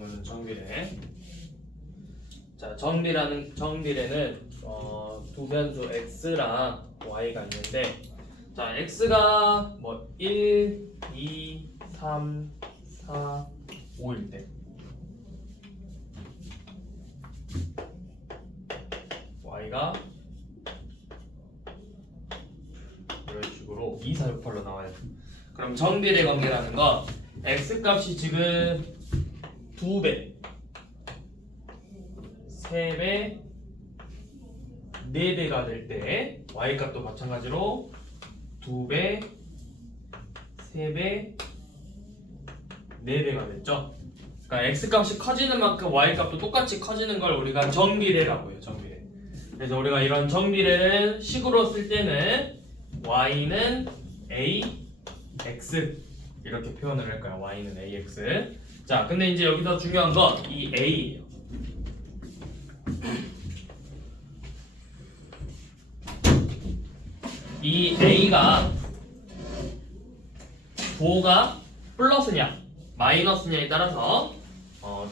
오늘은 정비례. 자, 정비례는 두 변수 x랑 y가 있는데, 자, x가 뭐 1, 2, 3, 4, 5일 때 y가 이런 식으로 2, 4, 6, 8로 나와요. 그럼 정비례 관계라는 건 x 값이 지금 2배, 3배, 4배가 될 때 y 값도 마찬가지로 2배, 3배, 4배가 됐죠. 그러니까 x 값이 커지는 만큼 y 값도 똑같이 커지는 걸 우리가 정비례라고 해요. 정비례. 그래서 우리가 이런 정비례를 식으로 쓸 때는 y는 a, x 이렇게 표현을 할까요? y는 ax. 자, 근데 이제 여기서 중요한 건 이 a예요. 이 a가 부호가 플러스냐 마이너스냐에 따라서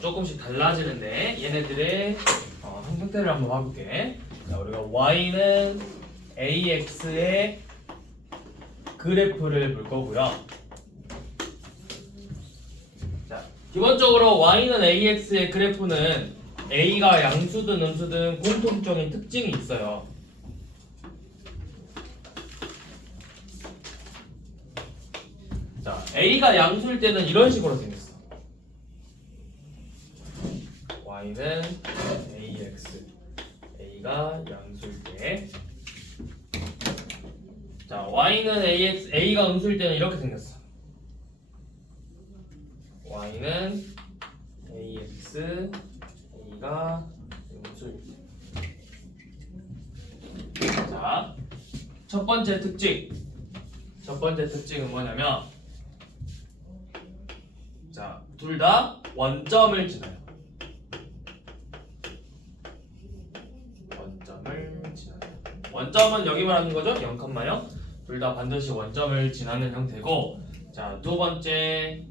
조금씩 달라지는데, 얘네들의 형태를 한번 봐볼게. 자, 우리가 y는 ax의 그래프를 볼 거고요. 자, 기본적으로 y는 ax의 그래프는 a가 양수든 음수든 공통적인 특징이 있어요. 자, a가 양수일 때는 이런 식으로 생겼어. y는 ax, a가 양수일 때. 자, y는 ax, a가 음수일 때는 이렇게 생겼어. y는 ax, a가 음수일 때. 자, 첫 번째 특징은 뭐냐면, 자, 둘 다 원점을 지나요. 원점은 여기 말하는 거죠? 0,0. 둘 다 반드시 원점을 지나는 형태고, 자, 두 번째,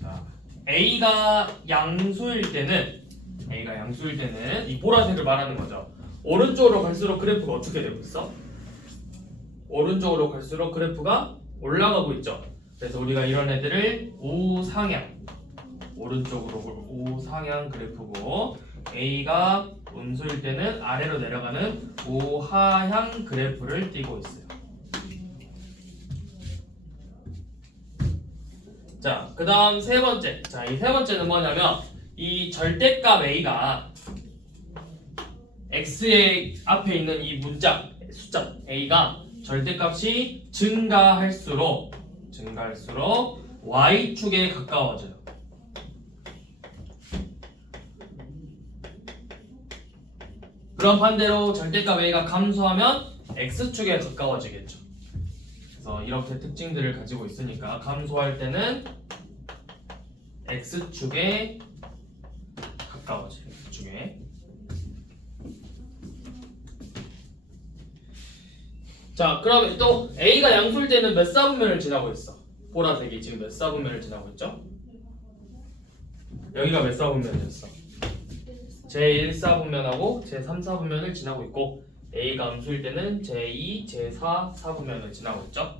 자, a가 양수일 때는 이 보라색을 말하는 거죠. 오른쪽으로 갈수록 그래프가 어떻게 되고 있어? 오른쪽으로 갈수록 그래프가 올라가고 있죠. 그래서 우리가 이런 애들을 우상향, 오른쪽으로 우상향 그래프고, a가 음수일 때는 아래로 내려가는 우하향 그래프를 띄고 있어요. 자, 그 다음 세 번째. 자, 이 세 번째는 뭐냐면, 이 절대값 a가 x의 앞에 있는 이 문자, 숫자 a가 절대값이 증가할수록 y축에 가까워져요. 그럼 반대로 절대값 a가 감소하면 x축에 가까워지겠죠. 그래서 이렇게 특징들을 가지고 있으니까 감소할 때는 x축에 가까워져요. x축에. 자, 그럼 또 a가 양수일 때는 몇 사분면을 지나고 있어? 보라색이 지금 몇 사분면을 지나고 있죠? 여기가 몇 사분면이었어? 제1사분면하고 제3사분면을 지나고 있고, a가 음수일 때는 제2, 제4 사분면을 지나고 있죠.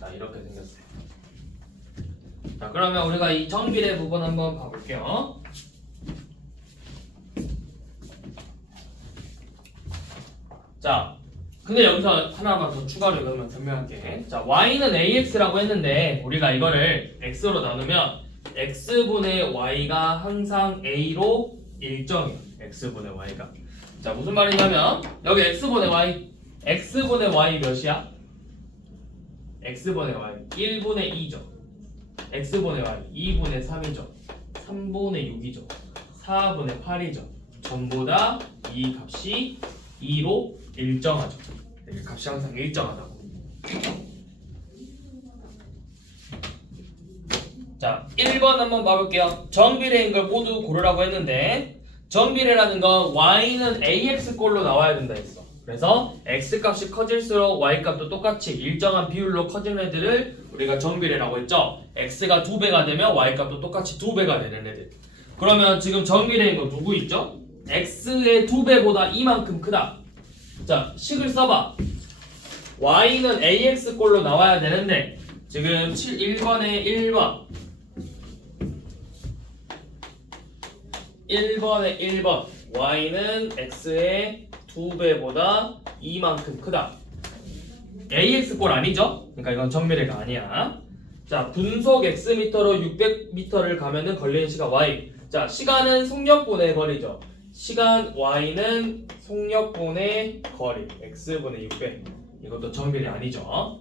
자, 이렇게 생겼어요. 자, 그러면 우리가 이 정비례 부분 한번 봐볼게요. 자, 근데 여기서 하나만 더 추가로 그러면 변명할게. 자, y는 ax라고 했는데 우리가 이거를 x로 나누면 x분의 y가 항상 a로 일정이에요. x분의 y가. 자, 무슨 말이냐면 여기 x분의 y 몇이야? x분의 y 1분의 2죠. x분의 y 2분의 3이죠. 3분의 6이죠. 4분의 8이죠. 전부 다 이 값이 2로 일정하죠. 이 값이 항상 일정하다고. 자, 1번 한번 봐볼게요. 정비례인 걸 모두 고르라고 했는데, 정비례라는 건 y는 ax 꼴로 나와야 된다 했어. 그래서 x 값이 커질수록 y 값도 똑같이 일정한 비율로 커지는 애들을 우리가 정비례라고 했죠? x가 2배가 되면 y 값도 똑같이 2배가 되는 애들. 그러면 지금 정비례인 거 누구 있죠? x의 2배보다 이만큼 크다. 자, 식을 써봐. y는 ax꼴로 나와야 되는데 지금 1번에 1번 y는 x의 2배보다 이만큼 크다. AX꼴 아니죠? 그러니까 이건 정비례가 아니야. 자, 분속 X미터로 600m를 가면은 걸리는 시간 Y. 자, 시간은 속력분의 거리죠. 시간 Y는 속력분의 거리 X분의 600. 이것도 정비례 아니죠.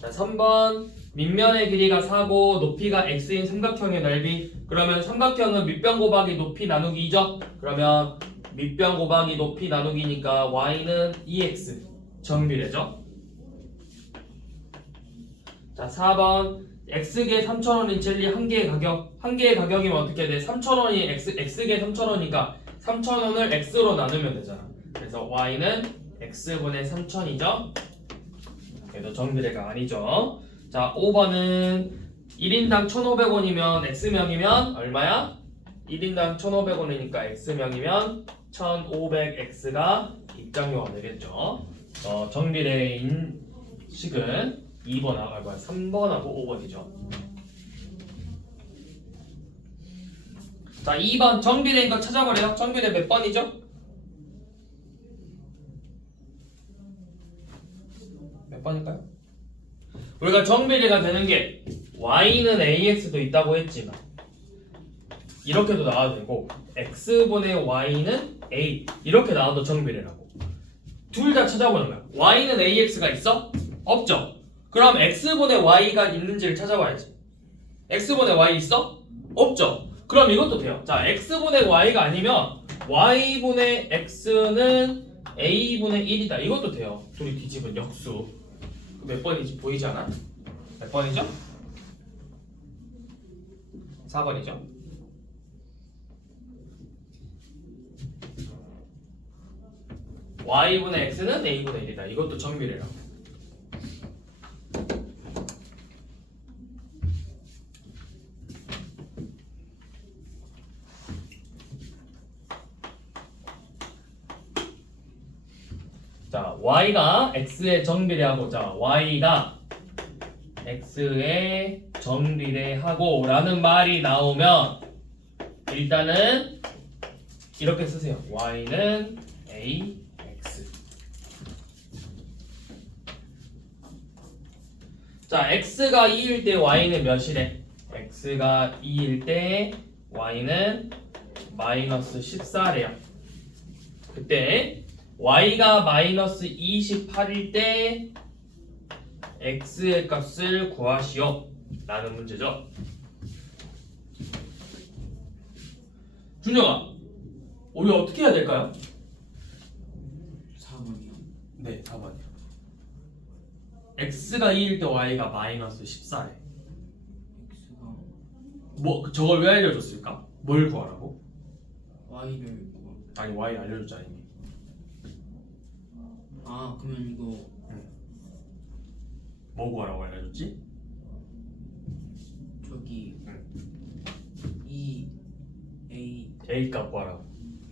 자, 3번 밑면의 길이가 4고 높이가 X인 삼각형의 넓이. 그러면 삼각형은 밑변 곱하기 높이 나누기 2죠? 그러면 밑변 곱하기 높이 나누기니까 Y는 2X. 정비례죠. 자, 4번 X개 3,000원인 젤리 한 개의 가격. 한 개의 가격이면 어떻게 돼? 3,000원이 X개 3,000원이니까 3,000원을 X로 나누면 되잖아. 그래서 Y는 X분의 3,000이죠. 그래도 정비례가 아니죠. 자, 5번은 1인당 1,500원이면 X명이면 얼마야? 1인당 1,500원이니까 X명이면 1,500X가 입장료가 되겠죠. 정비례인 식은 2번하고 3번하고 5번이죠. 자, 2번 정비례인 거 찾아보래요. 정비례 몇 번이죠? 몇 번일까요? 우리가 정비례가 되는 게 y는 ax도 있다고 했지만 이렇게도 나와도 되고 x분의 y는 a 이렇게 나와도 정비례라고. 둘 다 찾아보는 거야. y는 ax가 있어? 없죠? 그럼 x분의 y가 있는지를 찾아봐야지. x분의 y 있어? 없죠? 그럼 이것도 돼요. 자, x분의 y가 아니면 y분의 x는 a분의 1이다. 이것도 돼요. 둘이 뒤집은 역수. 몇 번인지 보이지 않아? 몇 번이죠? 4번이죠. y분의 x는 a분의 1이다. 이것도 정비례라고. 자, y가 x에 정비례하고, 자, y가 x에 정비례하고 라는 말이 나오면 일단은 이렇게 쓰세요. y는 a 자, x가 2일 때 y는 몇이래? x가 2일 때 y는 마이너스 14래요. 그때 y가 마이너스 28일 때 x의 값을 구하시오 라는 문제죠. 준영아, 우리 어떻게 해야 될까요? 4번이요. 네, 4번이요. x가 2일 때 y가 마이너스 14래. x가 뭐 저걸 왜 알려줬을까? 뭘 구하라고? y를 아니 y 알려줬잖아 이미. 아 그러면 이거 뭐 구하라고 알려줬지? 저기 응. a 값 구하라고.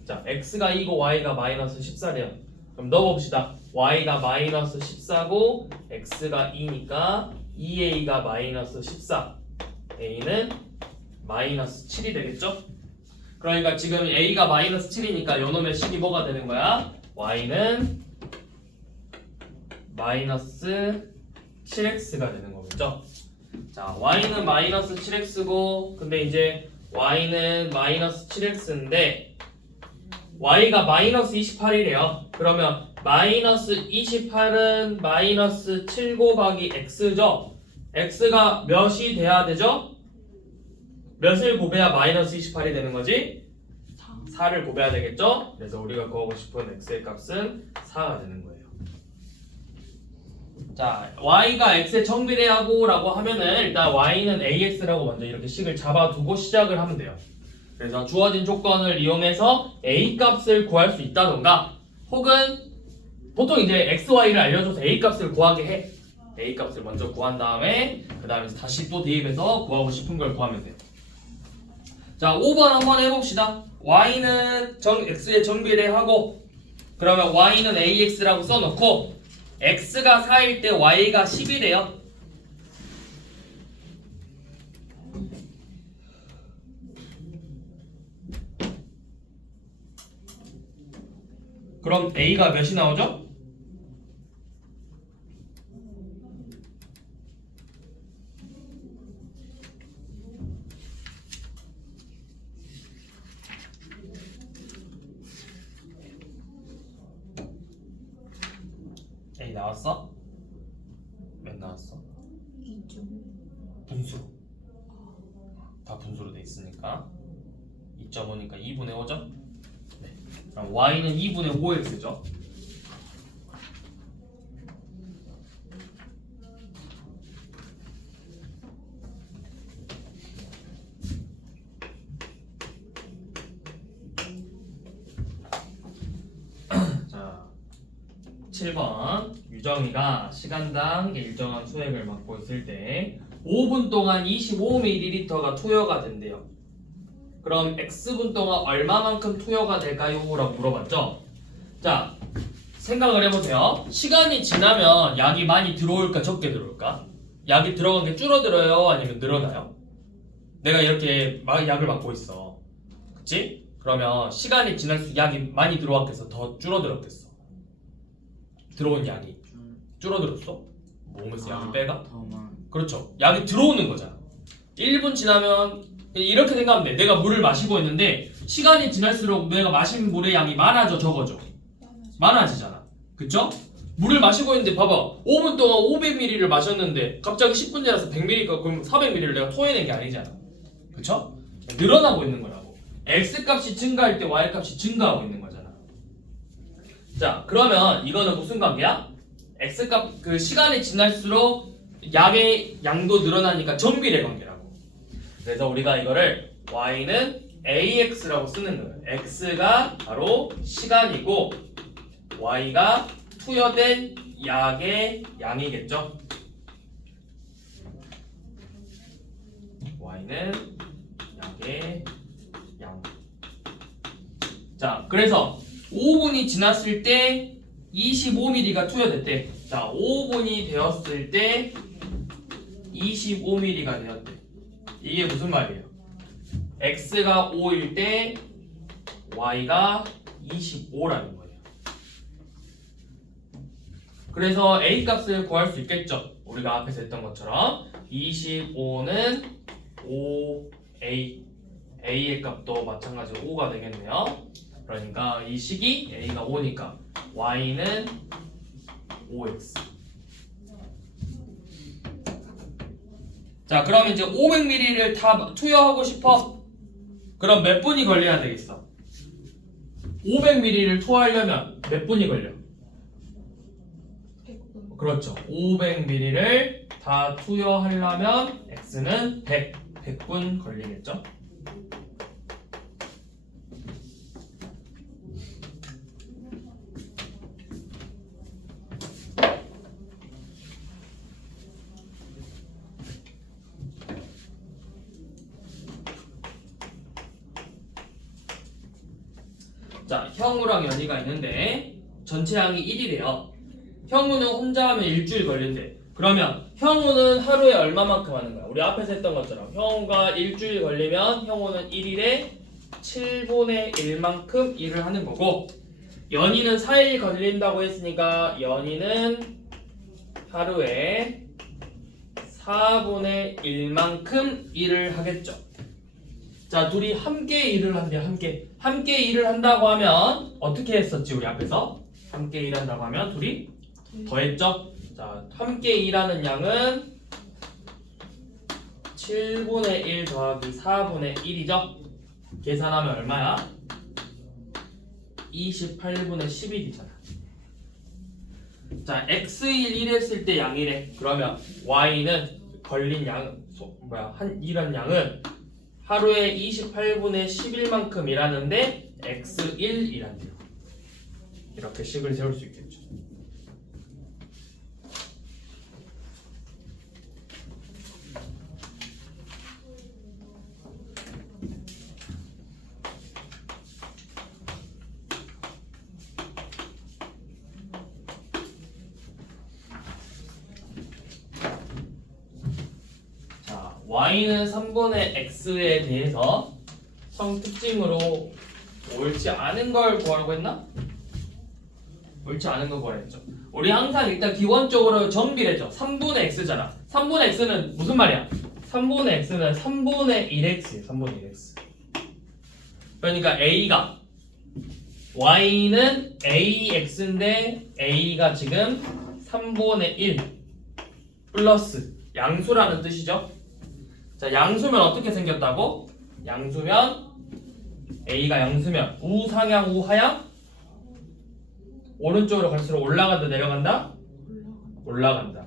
자, x가 2고 y가 마이너스 14래요. 그럼 넣어봅시다. y가 마이너스 14고 x가 2니까 2a가 마이너스 14 a는 마이너스 7이 되겠죠? 그러니까 지금 a가 마이너스 7이니까 요놈의 식이 뭐가 되는 거야? y는 마이너스 7x가 되는 거겠죠? 자, y는 마이너스 7x고 근데 이제 y는 마이너스 7x인데 y가 마이너스 28이래요. 그러면 마이너스 28은 마이너스 7 곱하기 x죠? x가 몇이 돼야 되죠? 몇을 곱해야 마이너스 28이 되는 거지? 4를 곱해야 되겠죠? 그래서 우리가 구하고 싶은 x의 값은 4가 되는 거예요. 자, y가 x에 정비례하고 라고 하면은 일단 y는 ax라고 먼저 이렇게 식을 잡아두고 시작을 하면 돼요. 그래서 주어진 조건을 이용해서 a 값을 구할 수 있다던가 혹은 보통 이제 x, y를 알려줘서 a 값을 구하게 해. A 값을 먼저 구한 다음에 그 다음에 다시 또 대입해서 구하고 싶은 걸 구하면 돼요. 자, 5번 한번 해봅시다. y는 x에 정비례하고 그러면 y는 ax라고 써놓고 x가 4일 때 y가 10이래요. 그럼 a가 몇이 나오죠? A 나왔어? 몇 나왔어? 2점. 분수로. 다 분수로 돼 있으니까 2.5니까 2분의 5죠? 네. 그럼 y는 2분의 5x죠? 자, 7번 유정이가 시간당 일정한 수액을 맡고 있을 때 5분 동안 25ml가 투여가 된대요. 그럼 x분 동안 얼마만큼 투여가 될까요? 라고 물어봤죠. 자, 생각을 해보세요. 시간이 지나면 약이 많이 들어올까 적게 들어올까? 약이 들어간 게 줄어들어요? 아니면 늘어나요? 내가 이렇게 약을 맡고 있어. 그치? 그러면 시간이 지날수록 약이 많이 들어왔겠어? 더 줄어들었겠어? 들어온 약이 줄어들었어? 몸에서 약을 빼가? 더만. 그렇죠. 약이 들어오는 거잖아. 1분 지나면 이렇게 생각하면 돼. 내가 물을 마시고 있는데 시간이 지날수록 내가 마신 물의 양이 많아져 적어져? 많아지잖아. 그쵸? 물을 마시고 있는데 봐봐. 5분 동안 500ml를 마셨는데 갑자기 10분 지나서 100ml가 그럼 400ml를 내가 토해낸 게 아니잖아. 그쵸? 늘어나고 있는 거라고. X값이 증가할 때 Y값이 증가하고 있는 거잖아. 자, 그러면 이거는 무슨 관계야? X값 그 시간이 지날수록 약의 양도 늘어나니까 정비례 관계라고. 그래서 우리가 이거를 Y는 AX라고 쓰는 거예요. X가 바로 시간이고 Y가 투여된 약의 양이겠죠. Y는 약의 양. 자, 그래서 5분이 지났을 때 25ml가 투여됐대. 자, 5분이 되었을 때 25ml가 되었대. 이게 무슨 말이에요? x가 5일 때 y가 25라는 거예요. 그래서 a 값을 구할 수 있겠죠. 우리가 앞에서 했던 것처럼 25는 5a a의 값도 마찬가지로 5가 되겠네요. 그러니까 이 식이 a가 5니까 y는 5x. 자, 그럼 이제 500ml를 다 투여하고 싶어. 그럼 몇 분이 걸려야 되겠어? 500ml를 투여하려면 몇 분이 걸려? 100분. 그렇죠. 500ml를 다 투여하려면 x는 100분 걸리겠죠? 자, 형우랑 연희가 있는데 전체 양이 1이래요. 형우는 혼자 하면 일주일 걸린대. 그러면 형우는 하루에 얼마만큼 하는 거야? 우리 앞에서 했던 것처럼 형우가 일주일 걸리면 형우는 1일에 7분의 1만큼 일을 하는 거고, 연희는 4일 걸린다고 했으니까 연희는 하루에 4분의 1만큼 일을 하겠죠. 자, 둘이 함께 일을 한대. 함께 일을 한다고 하면 어떻게 했었지? 우리 앞에서 함께 일한다고 하면 둘이 더했죠? 자, 함께 일하는 양은 7분의 1 더하기 4분의 1이죠? 계산하면 얼마야? 28분의 11이잖아. 자, x일 1 했을 때 양이래. 그러면 y는 걸린 양, 일한 양은 하루에 28분의 11만큼 일하는데 x1이란대요. 이렇게 식을 세울 수 있겠죠. y는 3분의 x에 대해서 성특징으로 옳지 않은 걸 구하라고 했나? 옳지 않은 걸 구하랬죠. 우리 항상 일단 기본적으로 정비를 했죠. 3분의 x잖아. 3분의 x는 무슨 말이야? 3분의 x는 3분의 1x 3분의 1x. 그러니까 a가 y는 ax인데 a가 지금 3분의 1 플러스 양수라는 뜻이죠. 자, 양수면 어떻게 생겼다고? 양수면 a가 양수면 우상향 우하향? 오른쪽으로 갈수록 올라간다 내려간다? 올라간다.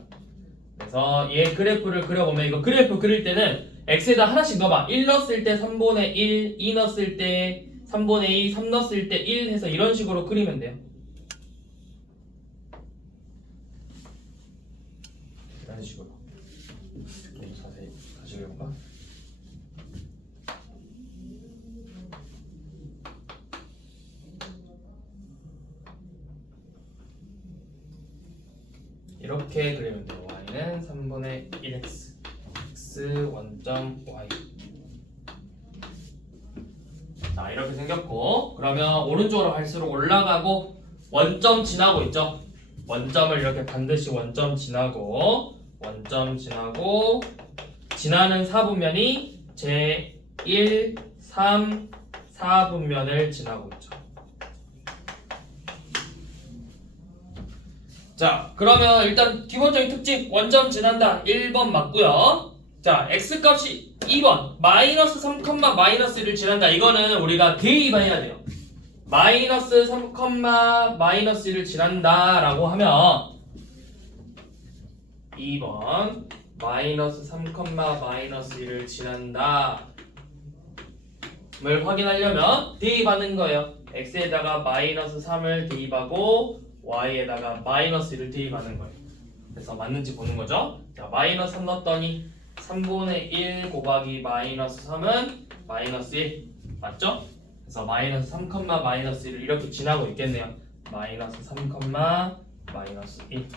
그래서 얘 그래프를 그려보면 이거 그래프 그릴 때는 x에다 하나씩 넣어봐. 1 넣었을 때 3분의 1, 2 넣었을 때 3분의 2, 3 넣었을 때 1 해서 이런 식으로 그리면 돼요. 이런 식으로. 좀 자세히 다시 그려볼까? 이렇게 그리면 돼요. y는 3분의 1x x 원점 y. 자, 이렇게 생겼고, 그러면 오른쪽으로 갈수록 올라가고 원점 지나고 있죠. 원점을 이렇게 반드시 원점 지나고 지나는 4분면이 제1, 3, 4분면을 지나고 있죠. 자, 그러면 일단 기본적인 특징 원점 지난다 1번 맞고요. 자, x값이 2번 마이너스 3, 마이너스 1을 지난다. 이거는 우리가 대입해야 돼요. 마이너스 3, 마이너스 1을 지난다 라고 하면 2번 마이너스 3, 마이너스 1을 지난다 를 확인하려면 대입하는 거예요. x에다가 마이너스 3을 대입하고 y에다가 마이너스 1을 대입하는 거예요. 그래서 맞는지 보는 거죠. 자, 마이너스 3 넣었더니 3분의 1 곱하기 마이너스 3은 마이너스 1 맞죠? 그래서 마이너스 3, 마이너스 1을 이렇게 지나고 있겠네요. 마이너스 3, 마이너스 1.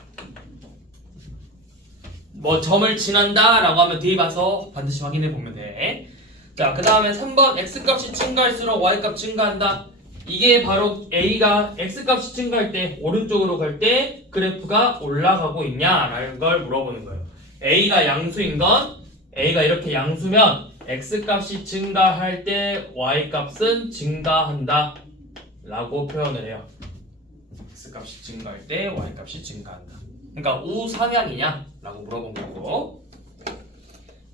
뭐 점을 지난다 라고 하면 대입해서 반드시 확인해 보면 돼. 자, 그 다음에 3번 x값이 증가할수록 y값 증가한다. 이게 바로 a가 x값이 증가할 때 오른쪽으로 갈 때 그래프가 올라가고 있냐라는 걸 물어보는 거예요. a가 양수인 건 a가 이렇게 양수면 x값이 증가할 때 y값은 증가한다 라고 표현을 해요. x값이 증가할 때 y값이 증가한다. 그러니까 우상향이냐 라고 물어본 거고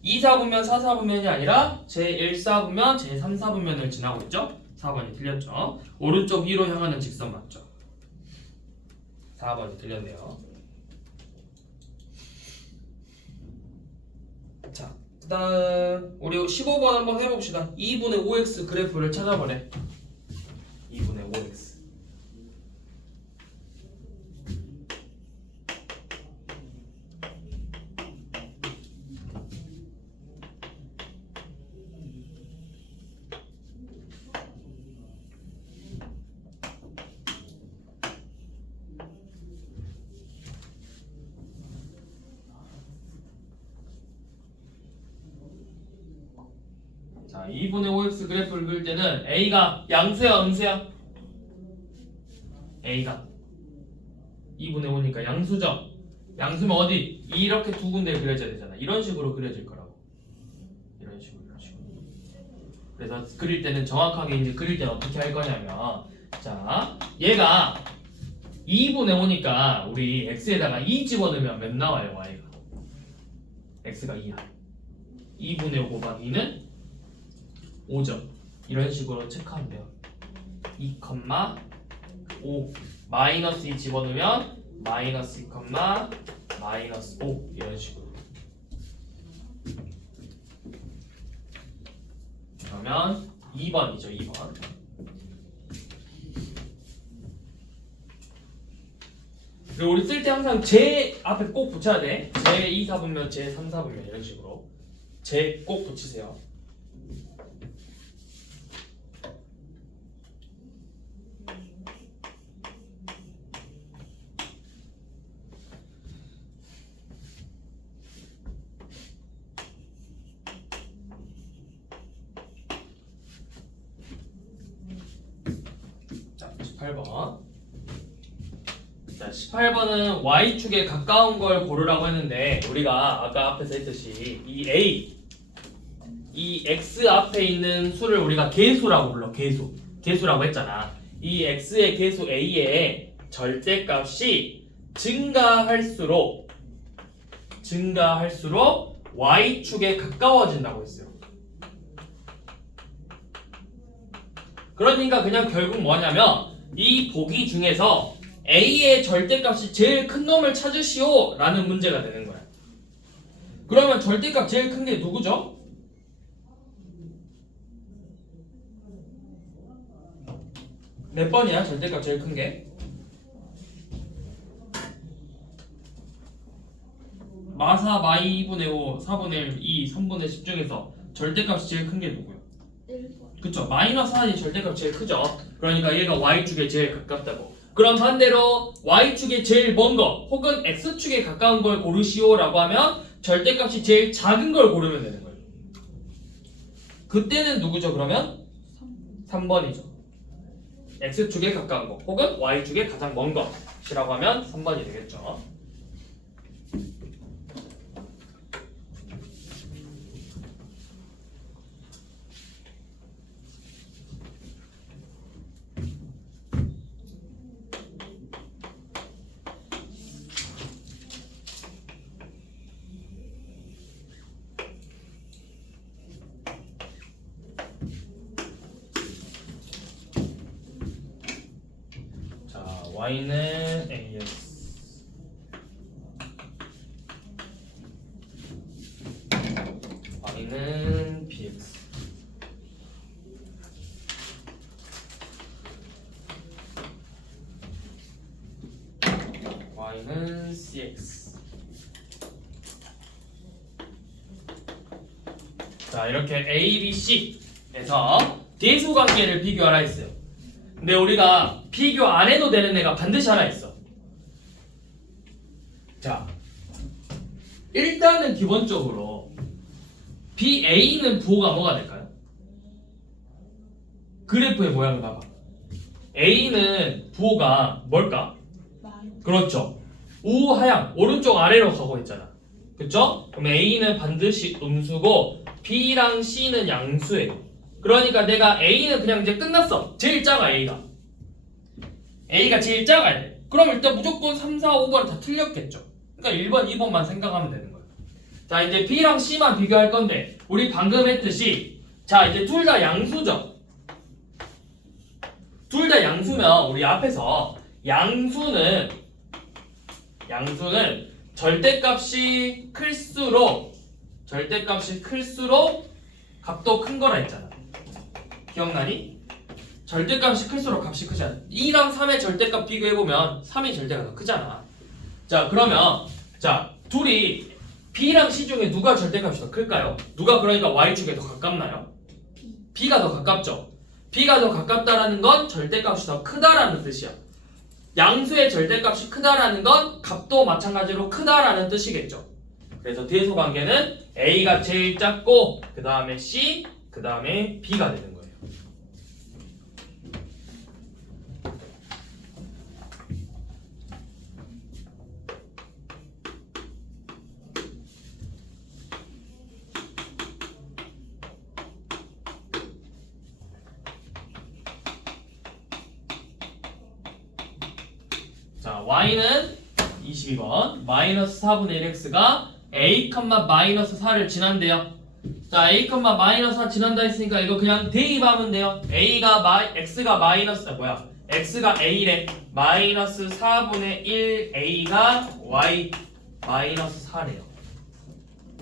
2, 4분면, 4, 4분면이 아니라 제1, 4분면, 제3, 4분면을 지나고 있죠. 4번이 틀렸죠. 오른쪽 위로 향하는 직선 맞죠. 4번이 틀렸네요. 자, 그 다음 우리 15번 한번 해봅시다. 2분의 5x 그래프를 찾아보래. 2분의 5x. 자, 2분의 5x 그래프를 그릴 때는 a가 양수야 음수야? a가 2분의 5니까 양수죠? 양수면 어디? 이렇게 두 군데 그려져야 되잖아. 이런 식으로 그려질 거라고. 이런 식으로. 그래서 그릴 때는 정확하게 이제 그릴 때는 어떻게 할 거냐면 자, 얘가 2분의 5니까 우리 x에다가 2 집어넣으면 몇 나와요? y가 x가 2야. 2분의 5 곱하기 2는 5점. 이런 식으로 체크하면 돼요. 2, 5 마이너스 2 집어넣으면 마이너스 2, 마이너스 5 이런 식으로. 그러면 2번이죠. 2번. 그리고 우리 쓸 때 항상 제 앞에 꼭 붙여야 돼. 제 2, 4분면, 제 3, 4분면 이런 식으로 제 꼭 붙이세요. 18번. 자, 18번은 y축에 가까운 걸 고르라고 했는데 우리가 아까 앞에서 했듯이 이 a 이 x 앞에 있는 수를 우리가 계수라고 불러. 계수라고 했잖아. 이 x의 계수 a의 절대값이 증가할수록 y축에 가까워진다고 했어요. 그러니까 그냥 결국 뭐냐면 이 보기 중에서 a의 절대값이 제일 큰 놈을 찾으시오 라는 문제가 되는 거야. 그러면 절대값 제일 큰 게 누구죠? 몇 번이야 절대값 제일 큰 게? 마사 마이 2분의 5 4분의 1 2 3분의 10 중에서 절대값이 제일 큰 게 누구야? 1번. 그쵸, 마이너스 1이 절대값 제일 크죠. 그러니까 얘가 y축에 제일 가깝다고. 그럼 반대로 y축에 제일 먼 거 혹은 x축에 가까운 걸 고르시오 라고 하면 절대값이 제일 작은 걸 고르면 되는 거예요. 그때는 누구죠 그러면? 3번이죠. x축에 가까운 거 혹은 y축에 가장 먼 것이라고 하면 3번이 되겠죠. y는 AX y는 BX y는 CX. 자, 이렇게 A, B, C에서 대수 관계를 비교하라 했어요. 근데 우리가 비교 안 해도 되는 애가 반드시 하나 있어. 자, 일단은 기본적으로 BA는 부호가 뭐가 될까요? 그래프의 모양을 봐봐. A는 부호가 뭘까? 그렇죠. 우하향 오른쪽 아래로 가고 있잖아. 그쵸? 그럼 A는 반드시 음수고 B랑 C는 양수예요. 그러니까 내가 A는 그냥 이제 끝났어. 제일 작아 A가 제일 작아야 돼. 그럼 일단 무조건 3, 4, 5번 다 틀렸겠죠. 그러니까 1번, 2번만 생각하면 되는 거예요. 자, 이제 B랑 C만 비교할 건데 우리 방금 했듯이 자, 이제 둘 다 양수죠. 둘 다 양수면 우리 앞에서 양수는 절대값이 클수록 값도 큰 거라 했잖아. 기억나니? 절대값이 클수록 값이 크잖아. 2랑 3의 절대값 비교해보면 3의 절대가 더 크잖아. 자, 그러면 자, 둘이 B랑 C 중에 누가 절대값이 더 클까요? 누가 그러니까 Y축에 더 가깝나요? B가 더 가깝죠. B가 더 가깝다라는 건 절대값이 더 크다라는 뜻이야. 양수의 절대값이 크다라는 건 값도 마찬가지로 크다라는 뜻이겠죠. 그래서 대수 관계는 A가 제일 작고 그 다음에 C, 그 다음에 B가 되는 거예요. 자, y는 22번 마이너스 4분의 1x가 a, 마이너스 4를 지난대요. 자, a, 마이너스 4 지난다 했으니까 이거 그냥 대입하면 돼요. x가 x가 a래. 마이너스 4분의 1 a가 y 마이너스 4래요.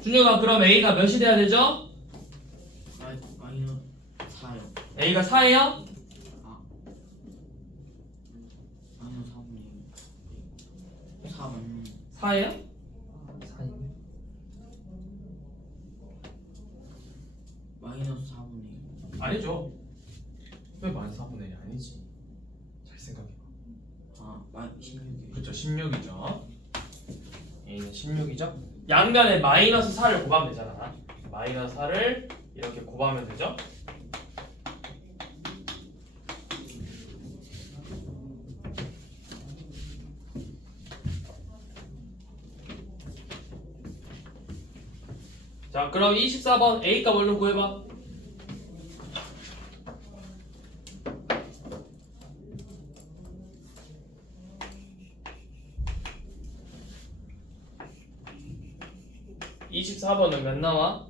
준혁아, 그럼 a가 몇이 돼야 되죠? 마이너스 4요. a가 4예요? 마이너스 4분의 4 맞는 4예요? 4. 마이너스 4분의 1. 아니죠. 왜 마이너스 4분의 1이 아니지? 잘 생각해봐. 16이요. 그렇죠. 16이죠. A는 16이죠. 양면에 마이너스 4를 곱하면 되잖아. 마이너스 4를 이렇게 곱하면 되죠. 자, 그럼 24번 A 값 얼른 구해봐. (24번은) 몇 나와?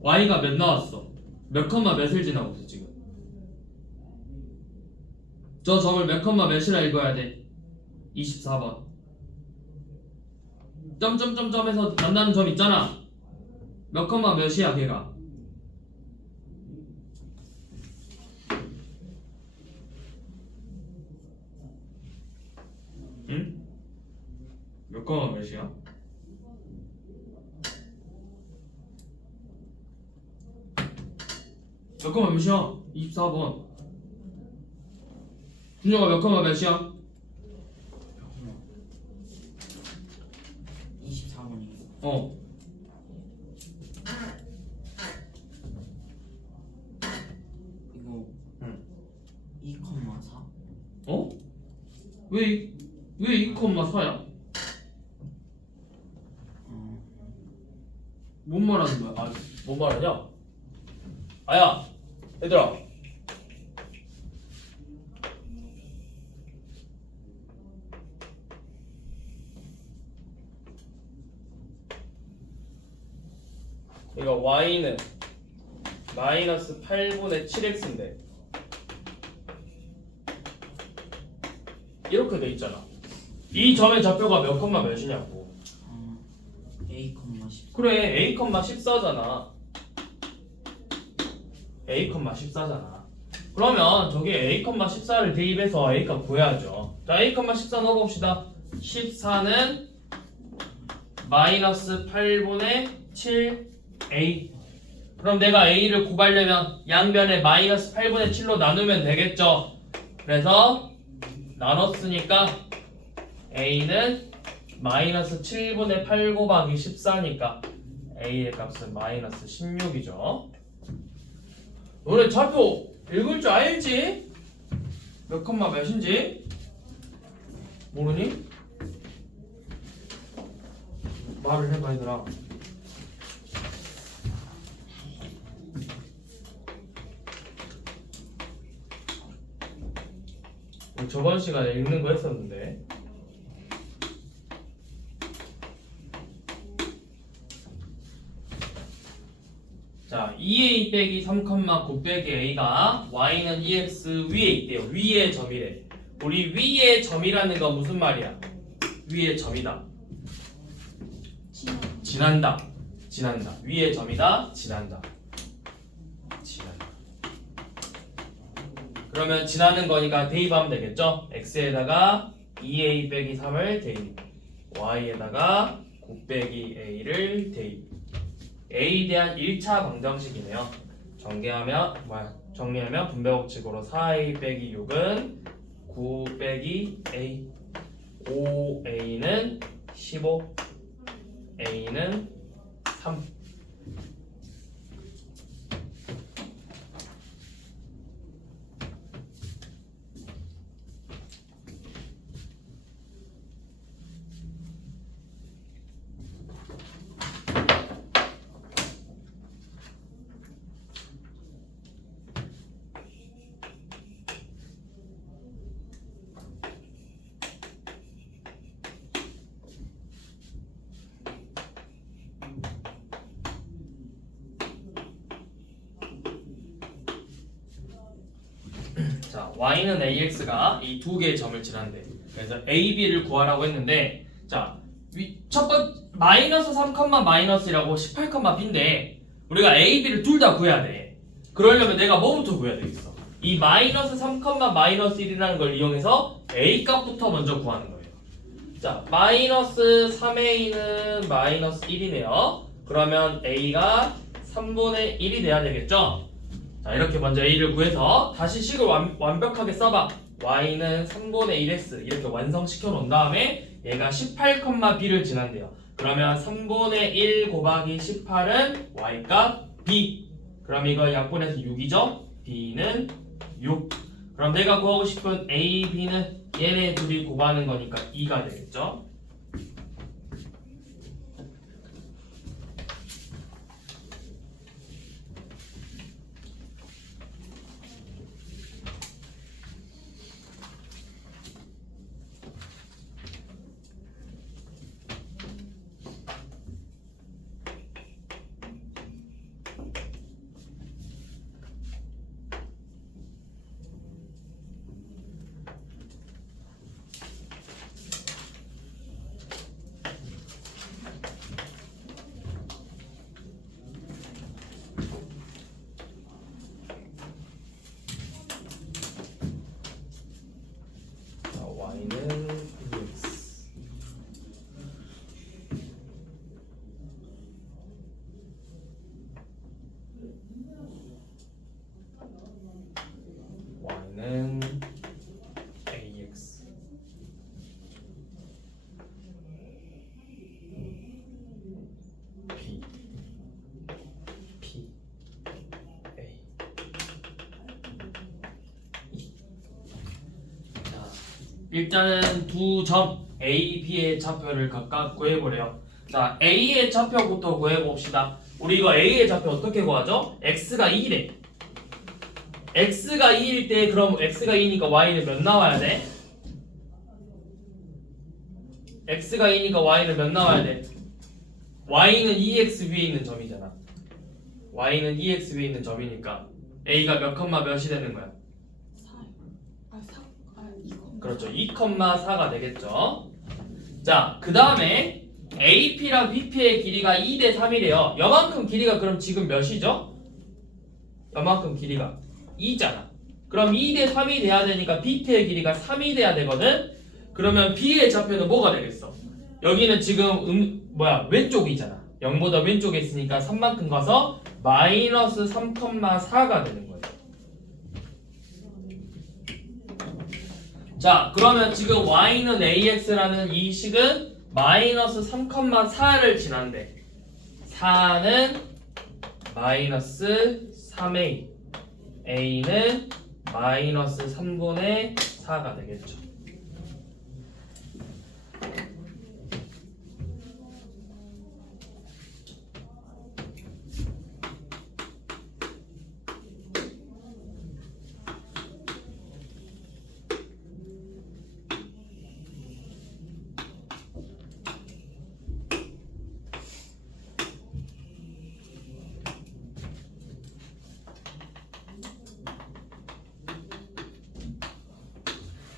y가 몇 나왔어? 몇 컴마 몇을 지나고 있어 지금? 저 점을 몇 컴마 몇이라 읽어야 돼? 24번 점점점점에서 만나는 점 있잖아. 몇 컴마 몇이야 걔가? 응? 몇 컴마 몇이야? 몇 컴마 몇이야? 24번 준혁아 몇 컴마 몇이야? 24번이에요. 어 이거 응. 2,4? 어? 왜 2컴마4야? 뭔 말하는 거야? 아, 뭔 말하냐? 아야, 얘들아. 이거 y는 마이너스 8분의 7x인데 이렇게 돼 있잖아. 이 점의 좌표가 몇 컴마 몇이냐고. A, 14. 그래, a, 14잖아. a, 14잖아. 그러면 저기 a, 14를 대입해서 a 값 구해야죠. 자, a, 14 넣어봅시다. 14는 마이너스 8분의 7a. 그럼 내가 a를 구하려면 양변에 마이너스 8분의 7로 나누면 되겠죠. 그래서 나눴으니까 a는 마이너스 7분의 8 곱하기 14니까 a의 값은 마이너스 16이죠. 너네 좌표 읽을 줄 알지? 몇 컴마 몇인지? 모르니? 말을 해봐 얘들아. 저번 시간에 읽는 거 했었는데. 자, 2a 빼기 3, 9 빼기 a가 y는 2x 위에 있대요. 위의 점이래. 우리 위의 점이라는 건 무슨 말이야? 위의 점이다. 지난다. 위의 점이다. 지난다. 그러면 지나는 거니까 대입하면 되겠죠? x에다가 2a 빼기 3을 대입, y에다가 9 빼기 a를 대입. a에 대한 1차 방정식이네요. 정리하면 분배법칙으로 4a 빼기 6은 9 빼기 a, 5a는 15, a는 3. 자, y는 ax가 이 두 개의 점을 지난대. 그래서 a, b를 구하라고 했는데, 자, 첫 번째 마이너스 3, 마이너스라고 18, b인데 우리가 a, b를 둘 다 구해야 돼. 그러려면 내가 뭐부터 구해야 되겠어? 이 마이너스 3, 마이너스 1이라는 걸 이용해서 a 값부터 먼저 구하는 거예요. 자, 마이너스 3a는 마이너스 1이네요. 그러면 a가 3분의 1이 돼야 되겠죠? 자, 이렇게 먼저 a를 구해서 다시 식을 완벽하게 써봐. y는 3분의 1x 이렇게 완성시켜 놓은 다음에 얘가 18, b를 지난대요. 그러면 3분의 1 곱하기 18은 y값 b. 그럼 이거 약분해서 6이죠? b는 6. 그럼 내가 구하고 싶은 A, B는 얘네 둘이 곱하는 거니까 2가 되겠죠? 자, Y는 EX. Y는 AX. B, P, A. 자, 일단은 두 점 A, B의 좌표를 각각 구해보래요. 자, A의 좌표부터 구해봅시다. 우리 이거 A의 좌표 어떻게 구하죠? X가 2래. X가 2일 때 그럼 X가 2니까 Y는 몇 나와야 돼? X가 2니까 Y는 몇 나와야 돼? Y는 2X 위에 있는 점이잖아. Y는 2X 위에 있는 점이니까 A가 몇 컴마 몇이 되는 거야? 2컴마. 그렇죠. 2,4가 되겠죠. 자, 그 다음에 AP랑 BP의 길이가 2대 3이래요. 여만큼 길이가 그럼 지금 몇이죠? 여만큼 길이가 2잖아. 그럼 2대 3이 돼야 되니까 BP의 길이가 3이 돼야 되거든? 그러면 B의 좌표는 뭐가 되겠어? 여기는 지금 왼쪽이잖아. 0보다 왼쪽에 있으니까 3만큼 가서 마이너스 3,4가 되는 거예요. 자, 그러면 지금 Y는 AX라는 이 식은 마이너스 3,4를 지난대. 4는 마이너스 3A, A는 마이너스 3분의 4가 되겠죠.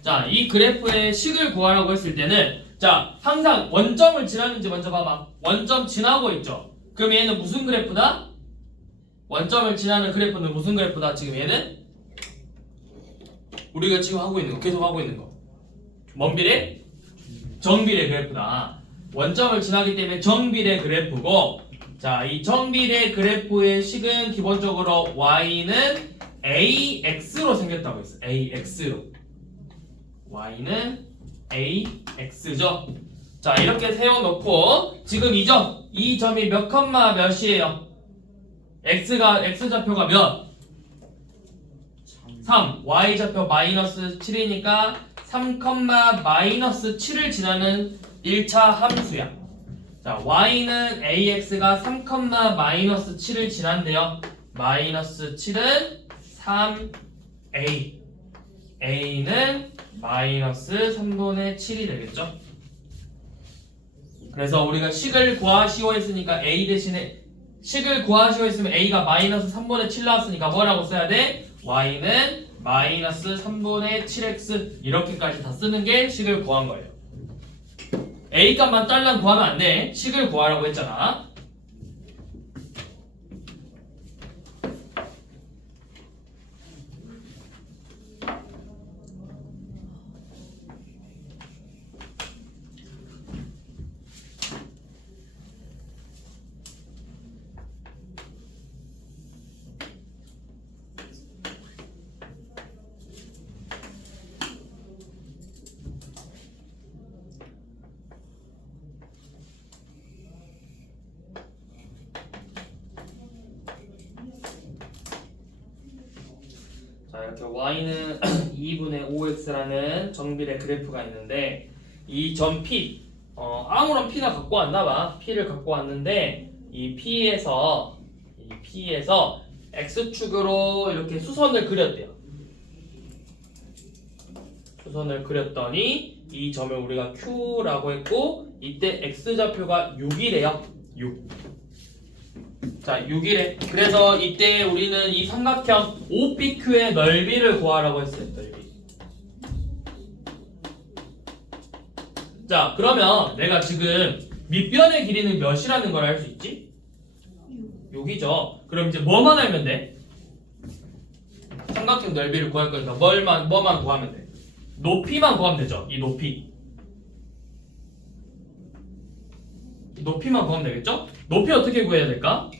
자, 이 그래프의 식을 구하라고 했을 때는 자, 항상 원점을 지나는지 먼저 봐봐. 원점 지나고 있죠. 그럼 얘는 무슨 그래프다? 원점을 지나는 그래프는 무슨 그래프다? 지금 얘는 우리가 지금 하고 있는 거, 계속 하고 있는 거. 뭔 비례? 정비례 그래프다. 원점을 지나기 때문에 정비례 그래프고, 자, 이 정비례 그래프의 식은 기본적으로 y는 ax로 생겼다고 했어. ax로. y는 ax죠. 자, 이렇게 세워놓고 지금 이 점이 몇 컴마 몇이에요? x 좌표가 몇? 3. y 좌표 마이너스 7이니까 3, 마이너스 7을 지나는 1차 함수야. 자, y는 ax가 3, 마이너스 7을 지난대요. 마이너스 7은 3a. a는 마이너스 3분의 7이 되겠죠. 그래서 우리가 식을 구하시오 했으니까 a 대신에 식을 구하시오 했으면 a가 마이너스 3분의 7 나왔으니까 뭐라고 써야 돼? y는 마이너스 3분의 7x 이렇게까지 다 쓰는 게 식을 구한 거예요. a 값만 딸랑 구하면 안 돼. 식을 구하라고 했잖아. 이렇게 y는 2분의 5x라는 정비례 그래프가 있는데 이 점 P 아무런 P나 갖고 왔나봐. P를 갖고 왔는데 이 P에서 x축으로 이렇게 수선을 그렸대요. 수선을 그렸더니 이 점을 우리가 Q라고 했고 이때 x좌표가 6이래요. 6. 자, 6이래. 그래서 이때 우리는 이 삼각형 OPQ의 넓이를 구하라고 했어요. 넓이. 자, 그러면 내가 지금 밑변의 길이는 몇이라는 걸 알 수 있지? 6이죠. 그럼 이제 뭐만 알면 돼? 삼각형 넓이를 구할 거니까 뭐만 구하면 돼? 높이만 구하면 되죠. 이 높이. 이 높이만 구하면 되겠죠? 높이 어떻게 구해야 될까?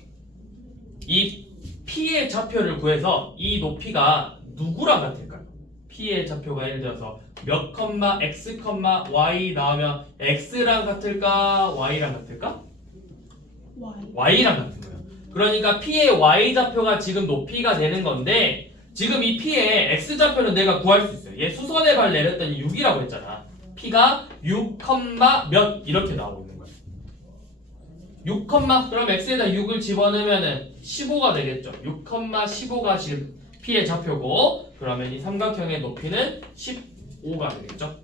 이 P의 좌표를 구해서 이 높이가 누구랑 같을까요? P의 좌표가 예를 들어서 몇 컴마 x 컴마 y 나오면 x랑 같을까? y랑 같을까? y랑 같은 거예요. 그러니까 P의 y 좌표가 지금 높이가 되는 건데 지금 이 P의 x 좌표는 내가 구할 수 있어요. 얘 수선의 발 내렸더니 6이라고 했잖아. P가 6, 몇 이렇게 나오고 있는 거예요. 6, 그럼 x에다 6을 집어넣으면은 15가 되겠죠. 6, 15가 지금 P의 좌표고 그러면 이 삼각형의 높이는 15가 되겠죠.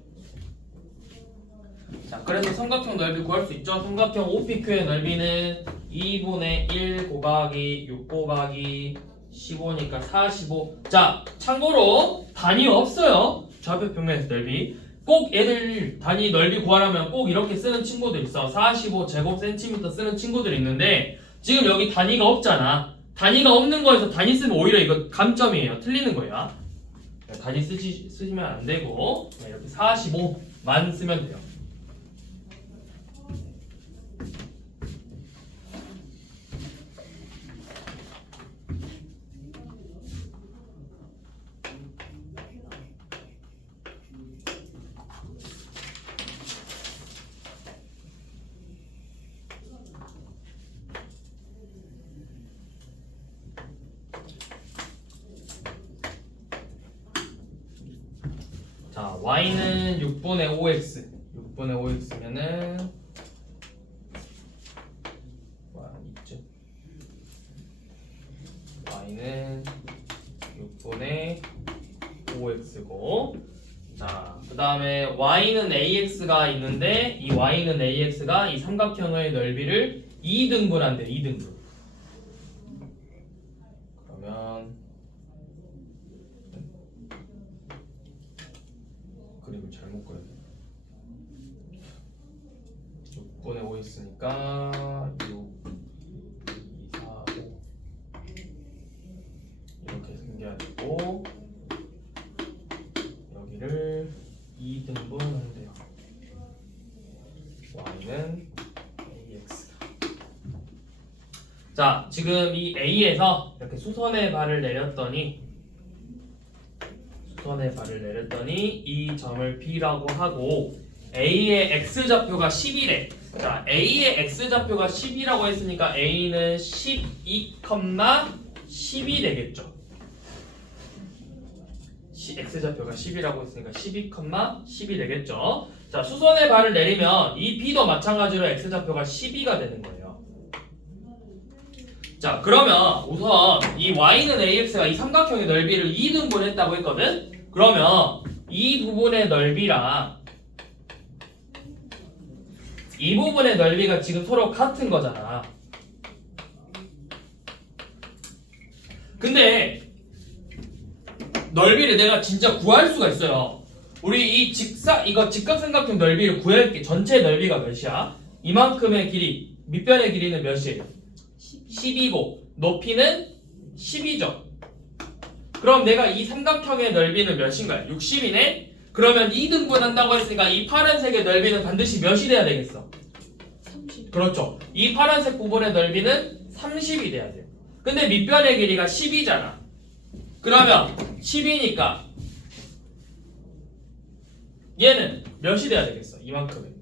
자, 그래서 삼각형 넓이 구할 수 있죠. 삼각형 OPQ의 넓이는 2분의 1 곱하기 6 곱하기 15니까 45. 자, 참고로 단위 없어요. 좌표 평면에서 넓이. 꼭 애들 단위 넓이 구하려면 꼭 이렇게 쓰는 친구들 있어. 45 제곱센티미터 쓰는 친구들 있는데 지금 여기 단위가 없잖아. 단위가 없는 거에서 단위 쓰면 오히려 이거 감점이에요. 틀리는 거야. 단위 쓰시면 안 되고 이렇게 45만 쓰면 돼요. 자, y는 6분의 5x 6분의 5x면은 y는 6분의 5x고 자, 그 다음에 y는 ax가 있는데 이 y는 ax가 이 삼각형의 넓이를 2등분한대. 2등분. 그러면 그림을 잘못 그렸네. 6분의 5 있으니까 6, 2, 4, 5 이렇게 생겨야 되고 여기를 2등분 한대요. y는 ax. 자, 지금 이 a에서 이렇게 수선의 발을 내렸더니 이 점을 B라고 하고 A의 X좌표가 10이래. 자, A의 X좌표가 10이라고 했으니까 A는 12, 10이 되겠죠. X좌표가 10이라고 했으니까 12, 10이 되겠죠. 자, 수선의 발을 내리면 이 B도 마찬가지로 X좌표가 12가 되는 거예요. 자, 그러면 우선 이 y는 ax가 이 삼각형의 넓이를 2등분 했다고 했거든? 그러면 이 부분의 넓이랑 이 부분의 넓이가 지금 서로 같은 거잖아. 근데 넓이를 내가 진짜 구할 수가 있어요. 우리 이 직각삼각형 넓이를 구할게. 전체 넓이가 몇이야? 이만큼의 길이, 밑변의 길이는 몇이에요? 10이고 높이는 10이죠. 그럼 내가 이 삼각형의 넓이는 몇인가요? 60이네? 그러면 2등분 한다고 했으니까 이 파란색의 넓이는 반드시 몇이 돼야 되겠어? 30. 그렇죠. 이 파란색 부분의 넓이는 30이 돼야 돼요. 근데 밑변의 길이가 10이잖아. 그러면 10이니까 얘는 몇이 돼야 되겠어? 이만큼의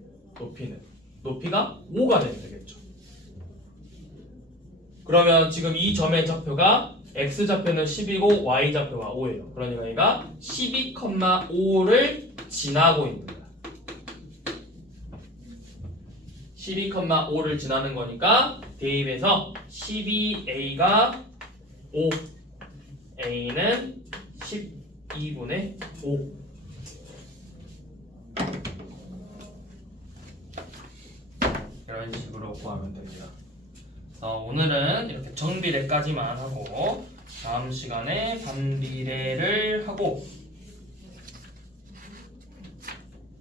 높이가 5가 돼야 되겠죠. 그러면 지금 이 점의 좌표가 x좌표는 10이고 y좌표가 5예요. 그러니까 얘가 12,5를 지나고 있는 거야. 12,5를 지나는 거니까 대입해서 12a가 5, a는 12분의 5. 이런 식으로 구하면 됩니다. 오늘은 이렇게 정비례까지만 하고 다음 시간에 반비례를 하고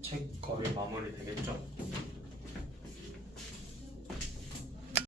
책 거의 마무리 되겠죠?